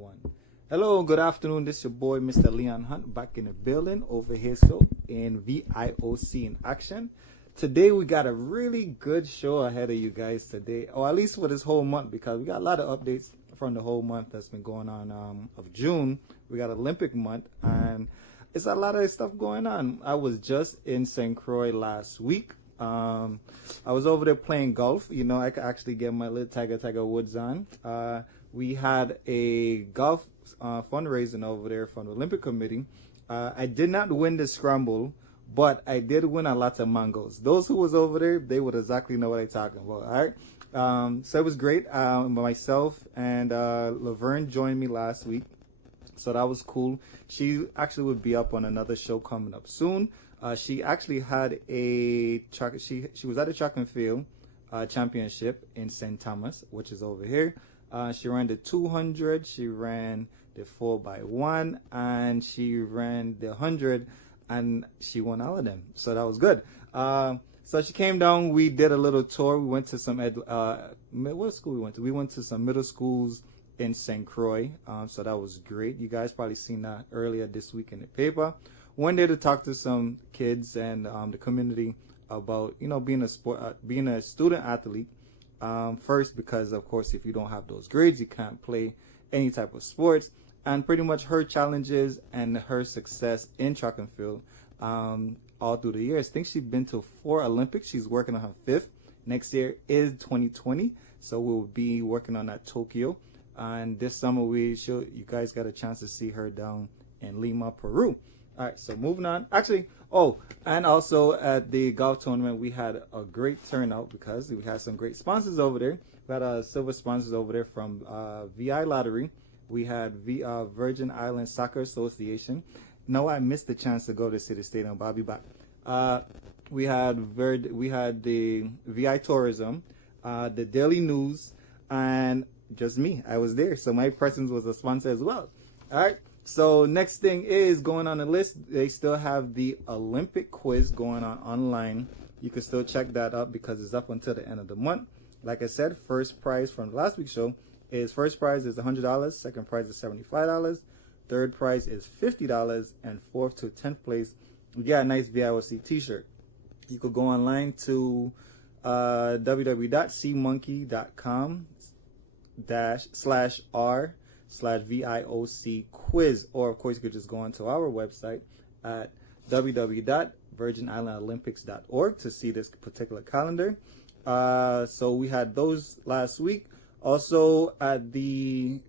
One. Hello, good afternoon. This is your boy, Mr. Leon Hunt, back in the building over here, so in VIOC in action. Today we got a really good show ahead of you guys today, or at least for this whole month, because we got a lot of updates from the whole month that's been going on of June. We got Olympic month, and it's a lot of stuff going on. I was just in St. Croix last week. I was over there playing golf. You know, I could actually get my little Tiger Woods on. We had a golf fundraising over there from the Olympic Committee. I did not win the scramble, but I did win a lot of mangoes. Those who was over there, they would exactly know what I'm talking about. All right. So it was great. Myself and Laverne joined me last week, so that was cool. She actually would be up on another show coming up soon. She actually had a track. She was at a track and field championship in St. Thomas, which is over here. She ran the 200, she ran the 4x1, and she ran the 100, and she won all of them. So that was good. So she came down. We did a little tour. We went to some what school we went to? We went to some middle schools in St. Croix. So that was great. You guys probably seen that earlier this week in the paper. Went there to talk to some kids and the community about, you know, being a student athlete. First, because of course, if you don't have those grades, you can't play any type of sports. And pretty much her challenges and her success in track and field all through the years. I think she's been to 4 Olympics. She's working on her 5th. Next year is 2020, so we'll be working on that Tokyo. And this summer, you guys got a chance to see her down in Lima, Peru. All right, so moving on. Actually, and also at the golf tournament, we had a great turnout because we had some great sponsors over there. We had silver sponsors over there from VI Lottery. We had Virgin Islands Soccer Association. No, I missed the chance to go to City Stadium, but I'll be back. We had the VI Tourism, the Daily News, and just me. I was there, so my presence was a sponsor as well. All right. So next thing is going on the list. They still have the Olympic quiz going on online. You can still check that up because it's up until the end of the month. Like I said, first prize from last week's show is $100. Second prize is $75. Third prize is $50, and fourth to 10th place, you get a nice VIOC t-shirt. You could go online to www.cmonkey.com/r/VIOC quiz, or of course you could just go onto our website at www.virginislandolympics.org to see this particular calendar. So we had those last week. Also at the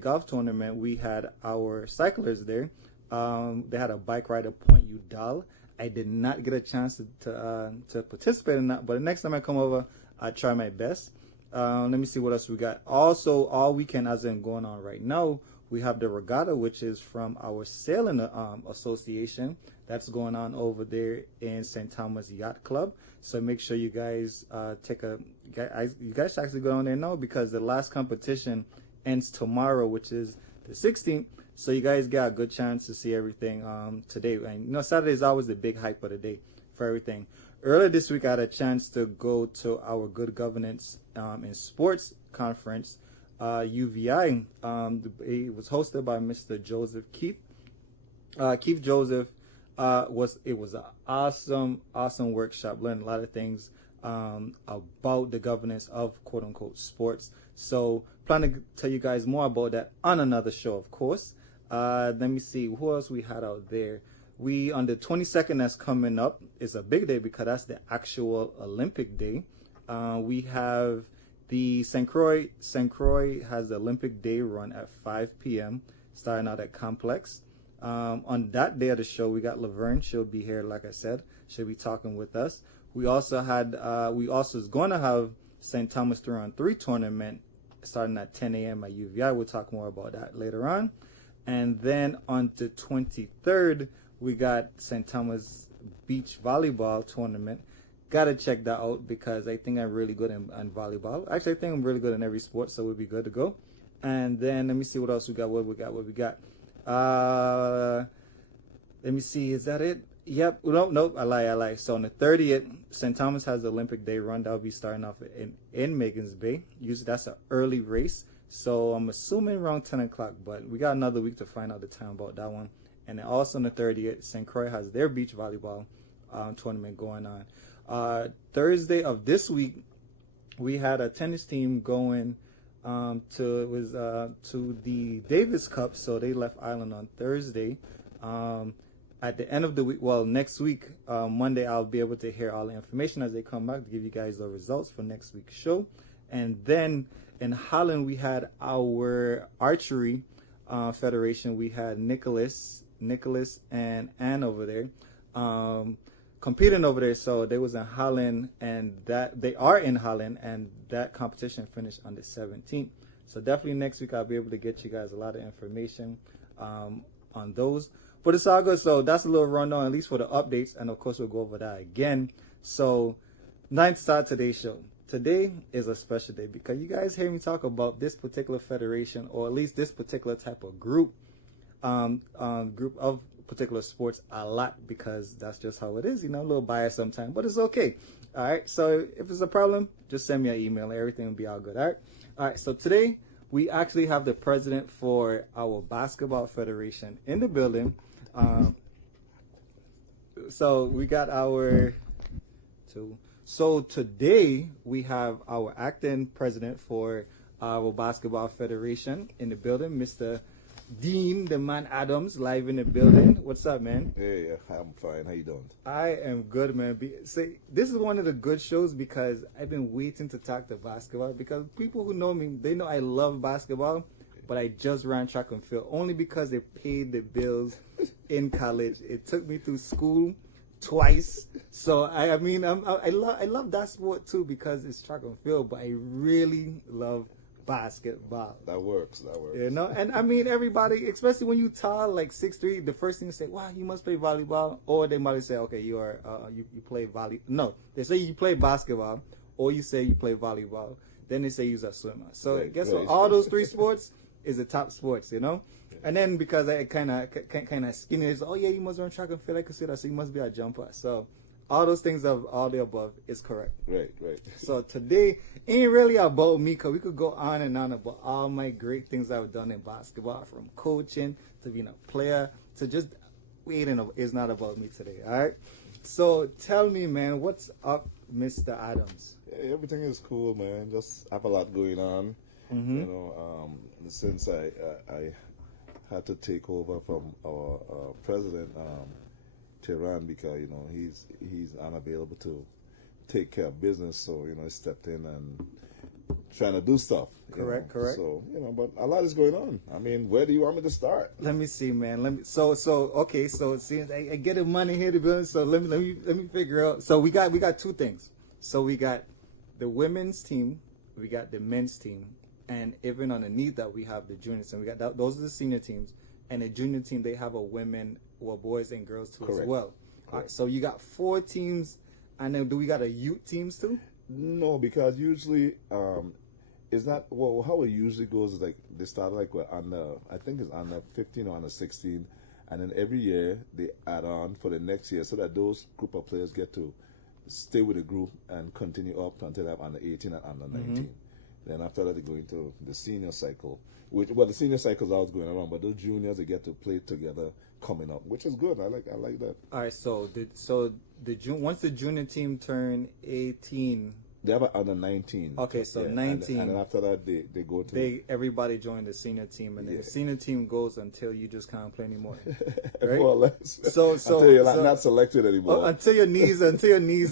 golf tournament, we had our cyclists there. They had a bike ride at Point Udall. I did not get a chance to participate in that, but the next time I come over, I'll try my best. Let me see what else we got. Also, all weekend, as in going on right now, we have the regatta, which is from our sailing association. That's going on over there in St. Thomas Yacht Club. So make sure you guys you guys should actually go down there now, because the last competition ends tomorrow, which is the 16th. So you guys got a good chance to see everything today. And you know, Saturday is always the big hype of the day for everything. Earlier this week, I had a chance to go to our Good Governance in Sports conference, UVI. It was hosted by Mr. Joseph Keith. Keith Joseph was an awesome workshop. Learned a lot of things about the governance of quote unquote sports. So plan to tell you guys more about that on another show, of course. Let me see who else we had out there. We on the 22nd, that's coming up, it's a big day because that's the actual Olympic day. We have the St. Croix has the Olympic Day run at 5 p.m. starting out at Complex. On that day of the show, we got Laverne. She'll be here, like I said. She'll be talking with us. We also is going to have St. Thomas 3-on-3 tournament starting at 10 a.m. at UVI. We'll talk more about that later on. And then on the 23rd, we got St. Thomas Beach Volleyball Tournament. Gotta check that out because I think I'm really good in volleyball. Actually, I think I'm really good in every sport, so we'll be good to go. And then let me see what else we got. What we got. Let me see. Is that it? Yep. Nope. I lie. So on the 30th, St. Thomas has the Olympic Day run. That'll be starting off in Magens Bay. Usually that's an early race. So I'm assuming around 10 o'clock, but we got another week to find out the time about that one. And then also on the 30th, St. Croix has their beach volleyball tournament going on. Thursday of this week, we had a tennis team going to the Davis Cup, so they left Ireland on Thursday. At the end of the week, well, next week, Monday, I'll be able to hear all the information as they come back to give you guys the results for next week's show. And then in Holland, we had our archery federation. We had Nicholas, and Anne over there competing over there. So they was in Holland, and that they are in Holland, and that competition finished on the 17th. So definitely next week I'll be able to get you guys a lot of information on those. But it's all good. So that's a little rundown, at least for the updates, and of course we'll go over that again. So, to start today's show. Today is a special day because you guys hear me talk about this particular federation, or at least this particular type of group of particular sports a lot, because that's just how it is. You know, a little biased sometimes, but it's okay. All right. So if it's a problem, just send me an email. Everything will be all good. All right. All right. So today we actually have the president for our basketball federation in the building. So we got our two. So today we have our acting president for our basketball federation in the building, Mr. Dean, the man Adams, live in the building. What's up, man? Hey, I'm fine. How you doing? I am good, man. See, this is one of the good shows because I've been waiting to talk to basketball, because people who know me, they know I love basketball, but I just ran track and field only because they paid the bills in college. It took me through school twice. So I mean, I love that sport too because it's track and field, but I really love basketball. That works. You know, and I mean, everybody, especially when you tall, like 6'3", the first thing you say, wow, you must play volleyball. Or they might say, okay, you play volley. No, they say you play basketball, or you say you play volleyball. Then they say you're a swimmer. So guess what? All those three sports is the top sports, you know? And then because I kind of skinny, it's, oh yeah, you must run track and field. I could see that, so you must be a jumper. So all those things of all the above is correct. Right. So today ain't really about me, because we could go on and on about all my great things I've done in basketball, from coaching to being a player to just waiting. It's not about me today, all right? So tell me, man, what's up, Mr. Adams? Yeah, everything is cool, man. Just have a lot going on. Mm-hmm. You know, since I had to take over from our president, Tehran, because you know he's unavailable to take care of business, so you know I stepped in and trying to do stuff. Correct. So you know, but a lot is going on. I mean, where do you want me to start? Let me see, man. So okay. So since I get the money here to build, so let me figure out. So we got two things. So we got the women's team, we got the men's team, and even underneath that we have the juniors. And we got that, those are the senior teams, and the junior team, they have a women, well, boys and girls too. Correct. As well. All right, so you got 4 teams, and then do we got a youth teams too? No, because usually it's not, well, how it usually goes is like they start like I think it's under 15 or under 16, and then every year they add on for the next year, so that those group of players get to stay with the group and continue up until they have under 18 and under 19. Mm-hmm. Then after that they go into the senior cycle, the senior cycle is always going around, but those juniors, they get to play together coming up, which is good. I like that. All right, so once the junior team turn 18, they have an under 19. Okay, so yeah, 19. And then after that, they go to... Everybody join the senior team, and then the senior team goes until you just can't play anymore. Right? More or less. So until you're not selected anymore. Until your knees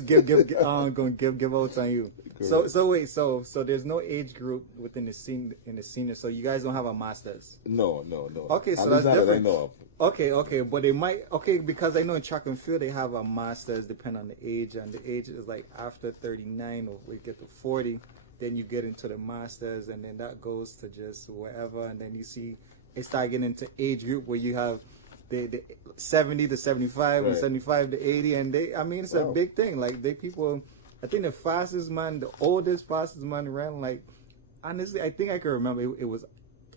give out on you. Correct. So there's no age group within the senior. So you guys don't have a masters. No. Okay, so that's different. That I know of. Okay, but they might, because I know in track and field they have a master's depending on the age, and the age is like after 39 or we get to 40, then you get into the masters, and then that goes to just wherever, and then you see it start getting into age group where you have the 70 to 75 and 75 to 80, and it's a big thing. Like I think the oldest fastest man ran, like, honestly, I think I can remember it was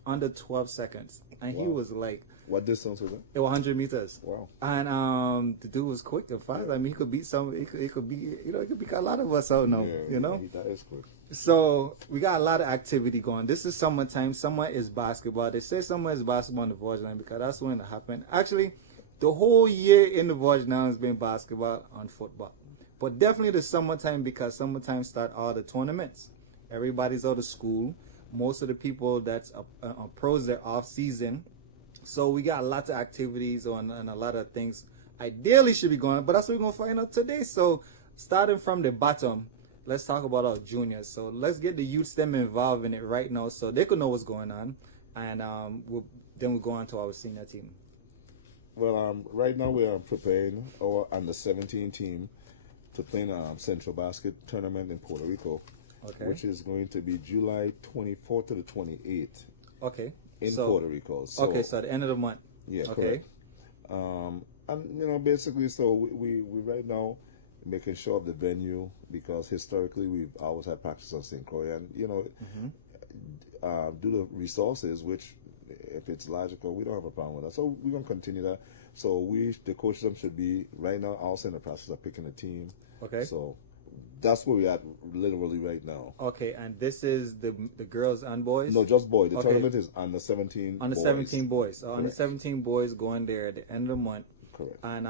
under 12 seconds, and he was like, what distance was it? it was 100 meters. Wow. And the dude was quick and fast. I mean, he could beat some. He could beat, you know, he could beat a lot of us out now. You know. That is quick. So we got a lot of activity going. This is summertime. Summer is basketball. They say summer is basketball in the Voyage Line because that's when it happened. Actually, the whole year in the Voyage now has been basketball and football. But definitely the summertime, because summertime start all the tournaments. Everybody's out of school. Most of the people that's pros, they're off season. So we got lots of activities on and a lot of things ideally should be going on. But that's what we're going to find out today. So starting from the bottom, let's talk about our juniors. So let's get the youth STEM involved in it right now so they can know what's going on. And then we'll go on to our senior team. Well, right now we are preparing our under 17 team to play in a Central Basket tournament in Puerto Rico, which is going to be July 24th to the 28th. Okay. In Puerto Rico. So, okay, so at the end of the month. Yeah, okay. Correct. And you know, basically, so we right now making sure of the venue, because historically we've always had practice on St. Croix, and you know, due to resources, which if it's logical, we don't have a problem with that. So we're gonna continue that. So the coaches should be right now also in the process of picking a team. Okay. So that's where we're at literally right now. Okay, and this is the girls and boys? No, just boys. The tournament is under 17 under boys. 17 boys. So under 17 boys going there at the end of the month. Correct. And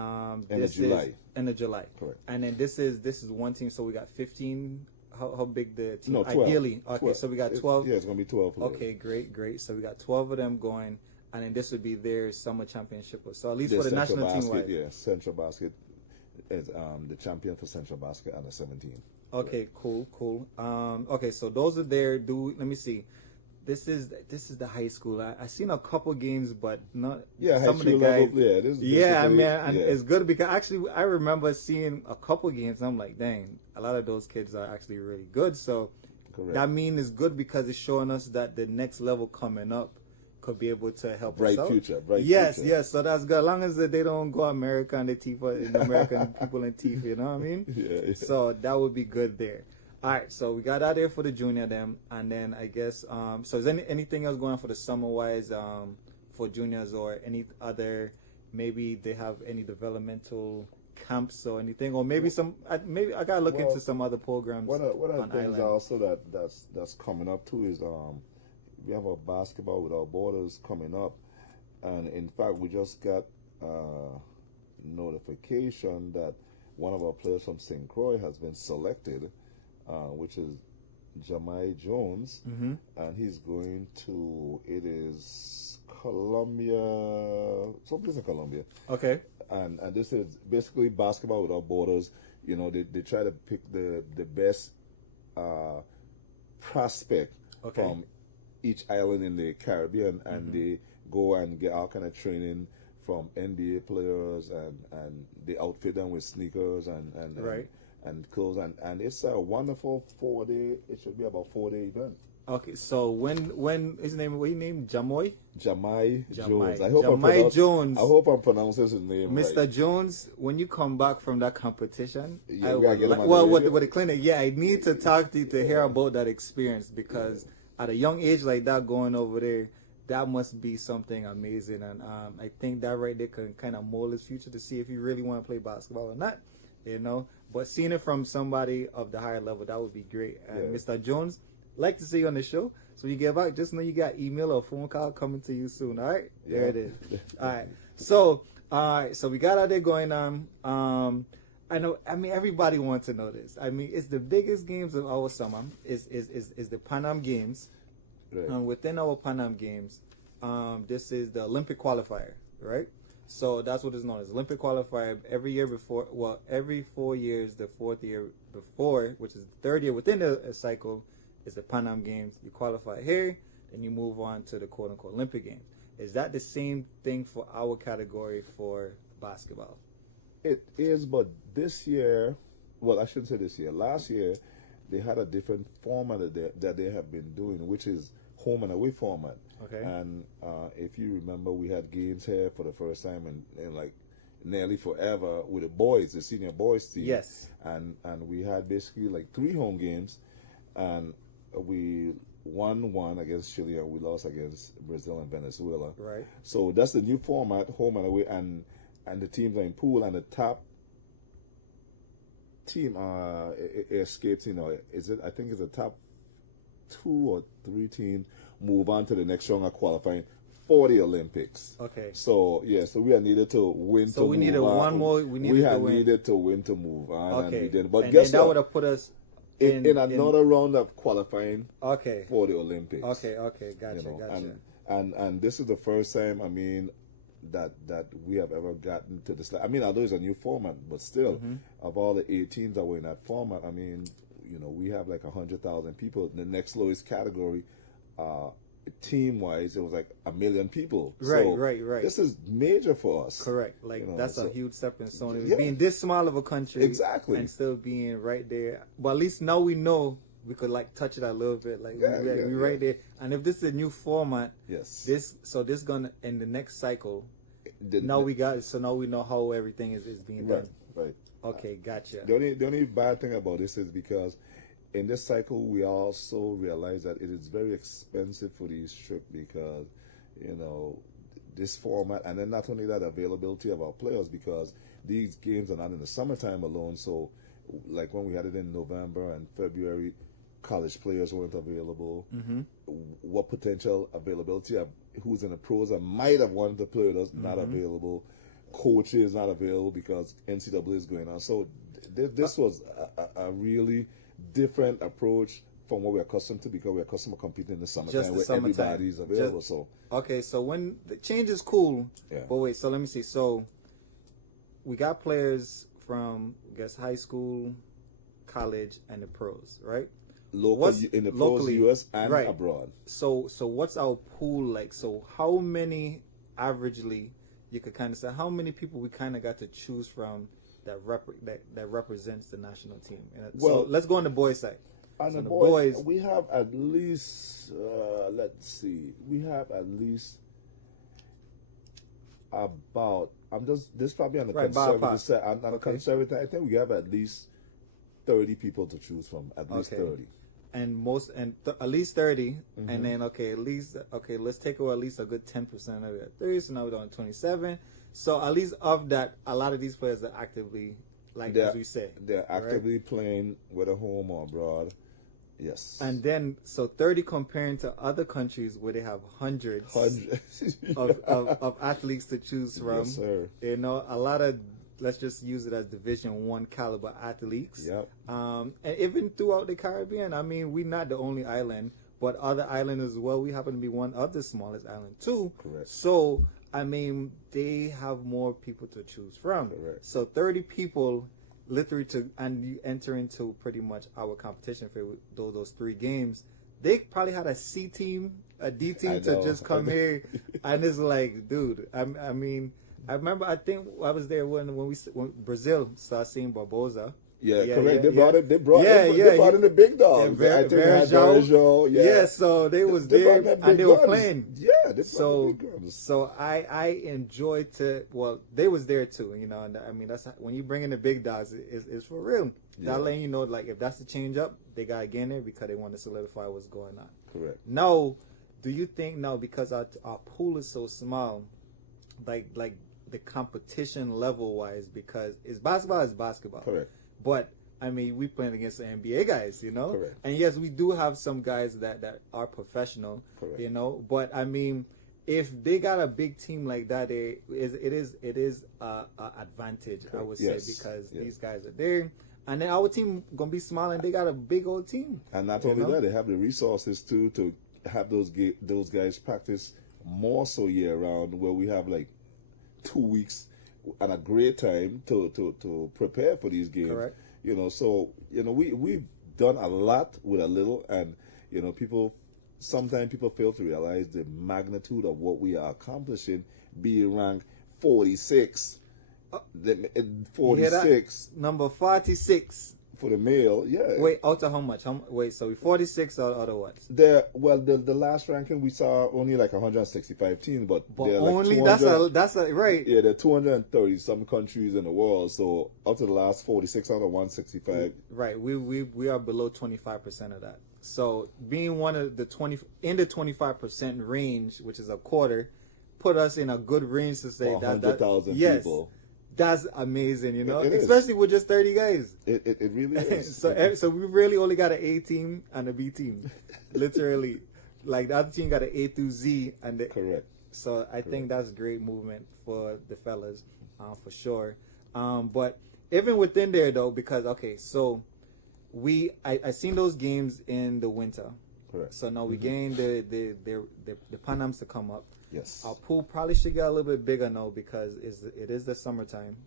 end of July. End of July. Correct. And then this is one team, so we got 15. How big the team? No, 12. Ideally. Okay, 12. so we got 12. Yeah, it's gonna be 12 players. Okay, great. So we got 12 of them going, and then this would be their summer championship. So at least The for the Central national team, Basket, right? yeah, Central Basket is the champion for Central Basket under 17. Okay, cool. Okay, so those are there. Let me see. This is the high school. I seen a couple games, but not some of the guys. And it's good because actually I remember seeing a couple games. And I'm like, dang, a lot of those kids are actually really good. So that means it's good because it's showing us that the next level coming up could be able to help us out. Future. Yes. So that's good. As long as they don't go America and the teeth, American people in teeth, you know what I mean? Yeah. So that would be good there. All right, so we got out there for the junior them, and then I guess so is anything else going on for the summer wise for juniors, or any other, maybe they have any developmental camps or anything, or maybe I gotta look into some other programs. One of the things island. also that's coming up too is we have a basketball without borders coming up, and in fact we just got notification that one of our players from St. Croix has been selected. Which is Jamai Jones, and he's going to, it is Colombia, someplace in Colombia. Okay. And this is basically basketball without borders. You know, they try to pick the best prospect from each island in the Caribbean, and they go and get all kind of training from NBA players, and they outfit them with sneakers and clothes, and it's a wonderful 4-day. It should be about 4-day event. Okay, so when his name, what he named Jamai Jones. I hope I'm pronouncing his name Mr. right. Jones, when you come back from that competition, With the clinic, I need to talk to you to hear about that experience, because at a young age like that, going over there, that must be something amazing, and I think that right there can kind of mold his future to see if he really want to play basketball or not, you know. But seeing it from somebody of the higher level, that would be great. And Mr. Jones, like to see you on the show. So when you get back, just know you got email or phone call coming to you soon. All right, there it is. All right, so we got out there going on. I mean, everybody wants to know this. I mean, it's the biggest games of our summer. Is the Pan Am Games. Right. Within our Pan Am Games, this is the Olympic qualifier, right? So that's what it's known as, Olympic qualifier. Every 4 years, the fourth year before, which is the third year within the cycle, is the Pan Am Games. You qualify here, then you move on to the quote-unquote Olympic Games. Is that the same thing for our category for basketball? It is, but this year, well, I shouldn't say this year. Last year, they had a different format that they have been doing, which is home and away format. Okay. And if you remember, we had games here for the first time in like nearly forever with the boys, the senior boys team. Yes. And we had basically like 3 home games, and we 1-1 against Chile, and we lost against Brazil and Venezuela. Right. So that's the new format, home and away, and the teams are in pool, and the top team escapes. Is it? I think it's the top 2 or 3 teams move on to the next round of qualifying for the Olympics. Okay. So so we are needed to win. So we needed one more. We needed to win to move on, okay. and we did. But and guess that what? would have put us in another round of qualifying. Okay. For the Olympics. Okay. Gotcha. And this is the first time, I mean, that we have ever gotten to this. I mean, although it's a new format, but still, of all the 8 teams that were in that format, I mean, we have like 100,000 people. The next lowest category, team-wise, it was like 1 million people. Right. This is major for us. Correct. Like that's a huge stepping stone. Yeah. Being this small of a country, exactly, and still being right there. But at least now we know we could like touch it a little bit. Like we right there. And if this is a new format, yes, this gonna in the next cycle. Now we know how everything is being done. Right. Okay, gotcha. The only bad thing about this is because in this cycle we also realize that it is very expensive for these trips because this format, and then not only that, availability of our players, because these games are not in the summertime alone. So like when we had it in November and February, college players weren't available. What potential availability of who's in the pros that might have wanted to play with us not available. Coaches not available because NCAA is going on. So this was a really different approach from what we're accustomed to, because we're accustomed to competing in the summertime where everybody's available. So when the change is cool. Yeah. But wait, so let me see. So we got players from, I guess, high school, college, and the pros, right? In the pros, US and abroad. So what's our pool like? So how many averagely, you could kind of say, how many people we kind of got to choose from that represents the national team? Well, so let's go on the boys' side. On the boys, we have at least we have at least about, this probably on the conservative side. On the conservative, I think we have at least 30 people to choose from, at least 30. And at least 30, and then let's take away at least a good 10% of it. 30, so now we're on 27. So at least of that, a lot of these players are actively, as we say, they're actively playing whether home or abroad. Yes. And then, so 30 comparing to other countries where they have hundreds. of athletes to choose from. Yes, sir. A lot of, let's just use it as Division I caliber athletes. Yep. And even throughout the Caribbean, I mean, we're not the only island, but other islands as well. We happen to be one of the smallest island too. Correct. So, I mean, they have more people to choose from. Correct. So 30 people literally and you enter into pretty much our competition for those 3 games. They probably had a C team, a D team to just come here, and it's like, dude, I mean, I remember, I think I was there when Brazil started seeing Barbosa. Yeah, correct. They brought in the big dogs. I think they had Verjao. Yeah, so they was there and they were playing. Yeah, they brought the big guns. So I enjoyed they was there too, and I mean, that's when you bring in the big dogs, it's for real. Yeah. That letting you know, like, if that's the change up, they gotta get in there because they want to solidify what's going on. Correct. Now, do you think because our pool is so small, like the competition level wise, because basketball is basketball. Correct. But I mean, we playing against the NBA guys, Correct. And yes, we do have some guys that are professional. Correct. But I mean, if they got a big team like that, it is a advantage. Correct. I would say, because these guys are there, and then our team gonna be small, and they got a big old team. And not only that, they have the resources too to have those guys practice more so year round, where we have like 2 weeks and a great time to prepare for these games. Correct. So we've done a lot with a little, and sometimes people fail to realize the magnitude of what we are accomplishing, being ranked 46. 46. Number 46. For the male, yeah. Wait, out of how much? So we 46 out of what? The last ranking we saw only like 165 teams, but only like that's right. Yeah, there are 230 some countries in the world. So up to the last 46 out of 165. Right, we are below 25% of that. So being one of the 25% range, which is a quarter, put us in a good range to say 100,000 yes, people. that's amazing, It especially with just 30 guys. It really is. So we really only got an A team and a B team, literally. Like the other team got an A through Z, and Correct. So I think that's great movement for the fellas, for sure. But even within there though, because so I seen those games in the winter. Correct. So now we gained the Panams to come up. Yes. Our pool probably should get a little bit bigger now because it is the summertime.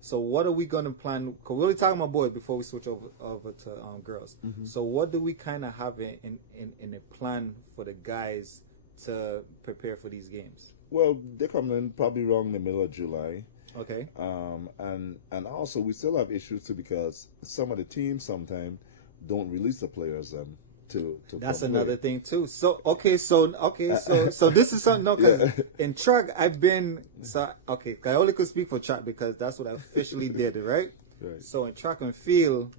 So what are we gonna plan? Cause we're only talking about boys before we switch over to girls. So what do we kind of have in a plan for the guys to prepare for these games? Well, they're coming in probably around the middle of July. Okay. And also we still have issues too because some of the teams sometimes don't release the players to that's come another play. thing too. So so this is something. No, because in track I've been I only could speak for track because that's what I officially did, right? Right. So in track and field,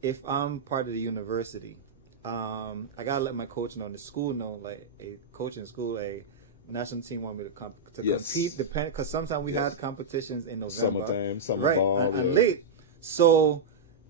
if I'm part of the university, I gotta let my coach know, and the school know, like a coach in school, a national team want me to compete. Because sometimes we had competitions in November, summertime, summer right, ball, and late. So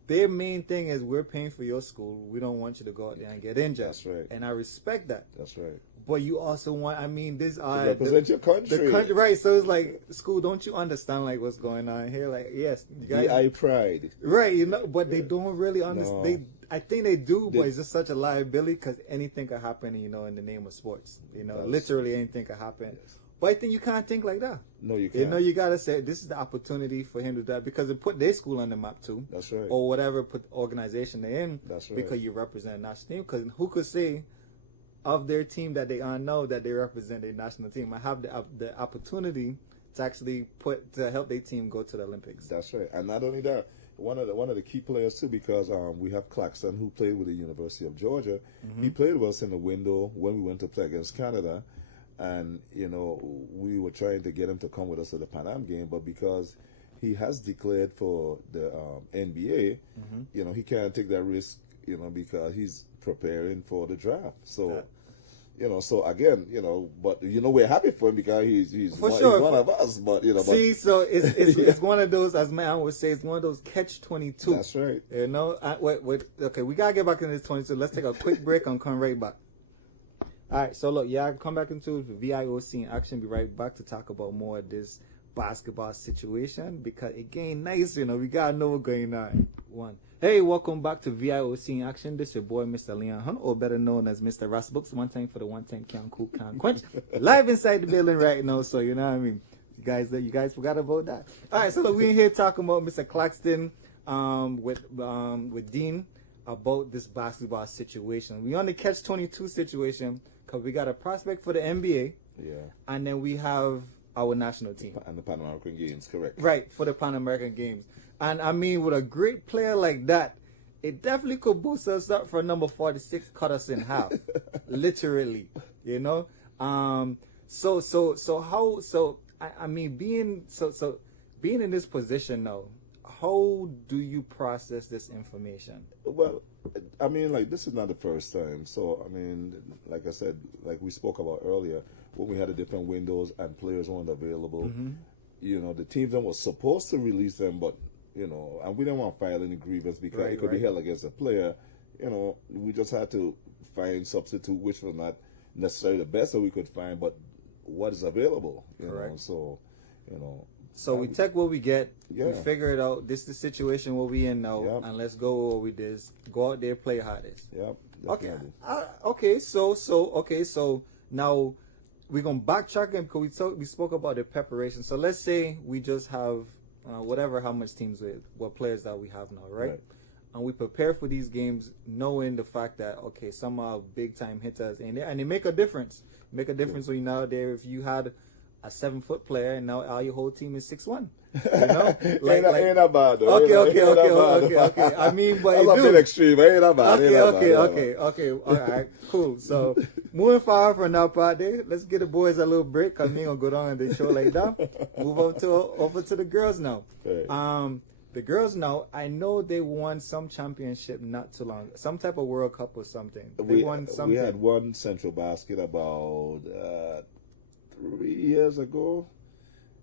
their main thing is we're paying for your school. We don't want you to go out there and get injured. That's right. And I respect that. That's right. But you also want, this represent your country. The country, right? So it's like, school, don't you understand like what's going on here? Like, yes, you guys, DI pride. right? But they don't really understand. No. I think they do, but it's just such a liability because anything could happen, in the name of sports. Literally anything could happen. Yes. But I think you can't think like that. No, you can't. You gotta say this is the opportunity for him to do that because it put their school on the map too. That's right. Or whatever organization they're in. That's right. Because you represent a national team. Because who could say of their team that they know that they represent a national team? I have the opportunity to actually to help their team go to the Olympics. That's right. And not only that, one of the key players too, because we have Claxton who played with the University of Georgia. He played with us in the window when we went to play against Canada. And, we were trying to get him to come with us to the Pan Am game, but because he has declared for the NBA, he can't take that risk, because he's preparing for the draft. So, so again, but, we're happy for him because he's one of us, but, See, so it's one of those, as my aunt would say, it's one of those catch-22. That's right. Okay, we got to get back into this 22. Let's take a quick break and come right back. All right, so look, come back into the VIOC in action. Be right back to talk about more of this basketball situation because it getting nice, we gotta know what's going on. Hey, welcome back to VIOC in action. This your boy, Mr. Leon Hunt, or better known as Mr. Ras Books. One time for the one time cantcoolcantquench. Live inside the building right now, so you know what I mean. You guys forgot about that. All right, so look, we in here talking about Mr. Claxton, with Dean about this basketball situation. We on the catch-22 situation. Because we got a prospect for the NBA, and then we have our national team. And the Pan American Games, correct. Right, for the Pan American Games. And with a great player like that, it definitely could boost us up for number 46, cut us in half. Literally, So being in this position now, how do you process this information? Well, this is not the first time. So, like I said, like we spoke about earlier, when we had the different windows and players weren't available, the teams then was supposed to release them, but, and we didn't want to file any grievance because it could be held against the player. We just had to find substitute, which was not necessarily the best that we could find, but what is available, So, So we take what we get, we figure it out. This is the situation where we in now, and let's go what we did. Go out there, play hardest. Yep. Okay. So now we're gonna backtrack again because we spoke about the preparation. So let's say we just have how much teams what players that we have now, right? And we prepare for these games knowing the fact that some are big time hitters and they make a difference. Make a difference when you're now there. If you had a 7-foot player, and now all your whole team is 6'1". Ain't that bad though. Okay. But that's a bit extreme. Ain't that bad. Okay. All right, cool. So moving forward from that part there, let's give the boys a little break because we ain't gonna go down and they show like that. Move over to the girls now. Right. The girls now, I know they won some championship not too long, some type of World Cup or something. They won something. We had one Central Basket about 3 years ago.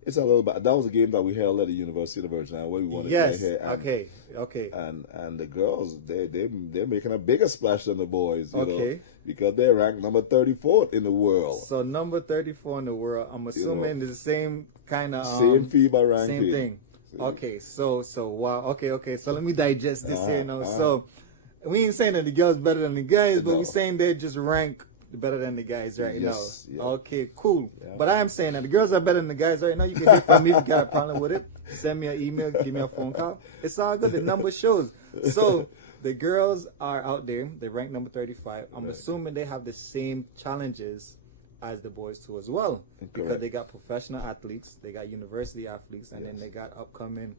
It's a little bit. That was a game that we held at the University of the Virgin Islands where we wanted to play here. And, okay. And the girls, they're making a bigger splash than the boys. You know, because they're ranked number 34th in the world. So number 34 in the world. I'm assuming it's the same kind of same FIBA ranking. Same thing. Okay, so wow. Okay. So let me digest this here. So we ain't saying that the girls better than the guys, but we're saying they just rank better than the guys right now. Yeah. Okay, cool. Yeah. But I am saying that the girls are better than the guys right now. You can hear from me if you got a problem with it. Send me an email, give me a phone call. It's all good. The number shows. So the girls are out there. They rank number 35. I'm assuming they have the same challenges as the boys too as well. Because they got professional athletes, they got university athletes, and then they got upcoming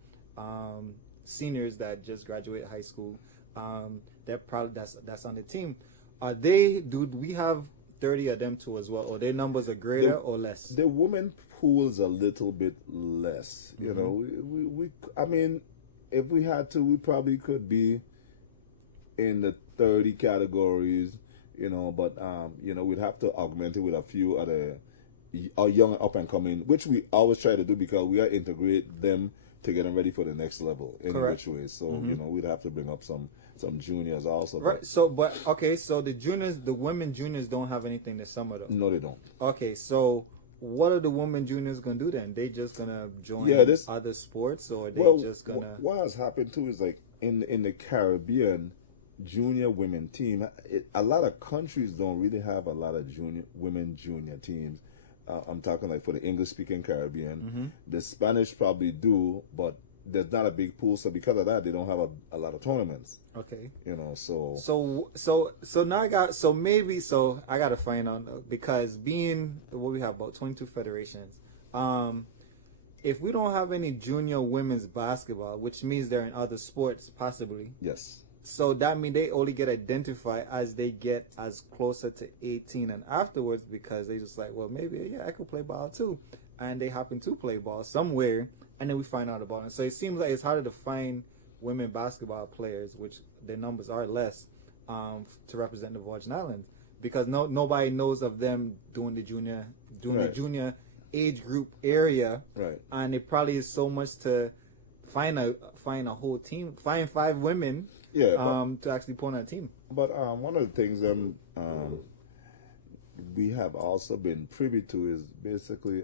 seniors that just graduated high school. That's on the team. Do we have 30 of them too as well, or their numbers are greater or less? The women pool's a little bit less. You know, I mean, if we had to, we probably could be in the 30 categories. You know, but you know, we'd have to augment it with a few other young up and coming, which we always try to do because we are integrate them to get them ready for the next level in which way. So you know, we'd have to bring up some juniors also. Right. So, so the women juniors don't have anything this summer though. No, they don't. Okay, so what are the women juniors gonna do then? They just gonna join other sports, or they just gonna? What has happened too is like in the Caribbean junior women team, a lot of countries don't really have a lot of women junior teams. I'm talking like for the English speaking Caribbean. The Spanish probably do, but there's not a big pool, so because of that, they don't have a lot of tournaments. Okay. You know, so now I gotta find out, because being what we have about 22 federations, if we don't have any junior women's basketball, which means they're in other sports possibly. Yes. So that means they only get identified as they get as closer to 18 and afterwards, because they just like, well, maybe I could play ball too, and they happen to play ball somewhere. And then we find out about it. So it seems like it's harder to find women basketball players, which their numbers are less, to represent the Virgin Islands, because nobody knows of them doing the junior age group area. Right. And it probably is so much to find a whole team, find 5 women. Yeah. To actually put on a team. But one of the things we have also been privy to is basically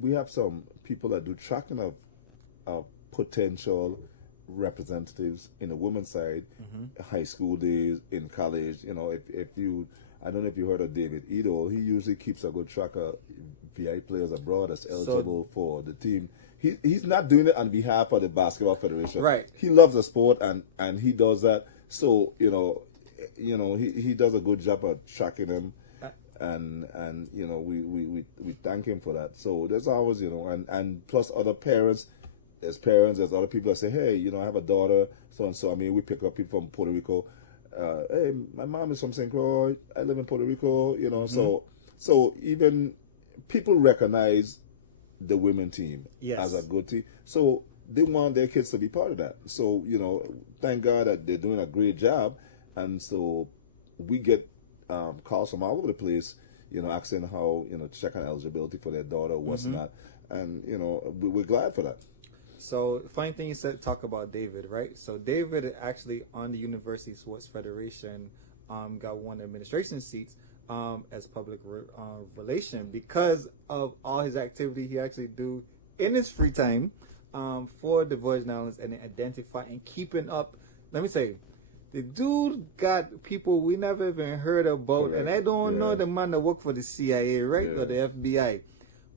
we have some people that do tracking of potential representatives in the women's side, high school days, in college. You know, if you, I don't know if you heard of David Edel, he usually keeps a good track of VI players abroad that's eligible for the team. He's not doing it on behalf of the Basketball Federation. Right. He loves the sport and he does that. So, you know, he does a good job of tracking them. And you know, we thank him for that. So there's always, you know, and plus other parents, there's other people that say, hey, you know, I have a daughter, so and so. I mean, we pick up people from Puerto Rico. Hey, my mom is from St. Croix. I live in Puerto Rico, you know. So even people recognize the women team as a good team. So they want their kids to be part of that. So, you know, thank God that they're doing a great job. And so we get calls from all over the place, you know, asking how, you know, check on eligibility for their daughter, what's not. And, you know, we're glad for that. So, funny thing you said, talk about David, right? So, David actually on the University Sports Federation got one administration seats as public relation, because of all his activity he actually do in his free time for the Virgin Islands, and identify and keeping up. Let me say, the dude got people we never even heard about, and I don't know the man that work for the CIA, right, or the FBI.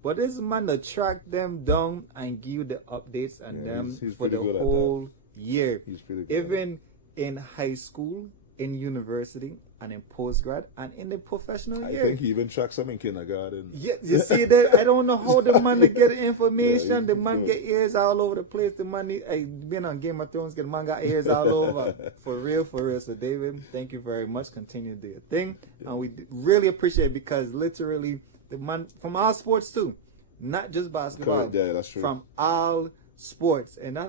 But this man that track them down and give you the updates on them he's for the whole year. He's pretty good. Even in high school, in university, and in postgrad, and in the professional year. I think he even tracks them in kindergarten. Yeah, you see that? I don't know how the man to get information. The man get ears all over the place. The man, being on Game of Thrones, the man got ears all over. For real, for real. So, David, thank you very much. Continue to do your thing. And we really appreciate it, because literally, the man from all sports too, not just basketball. Yeah, that's true. From all sports, and that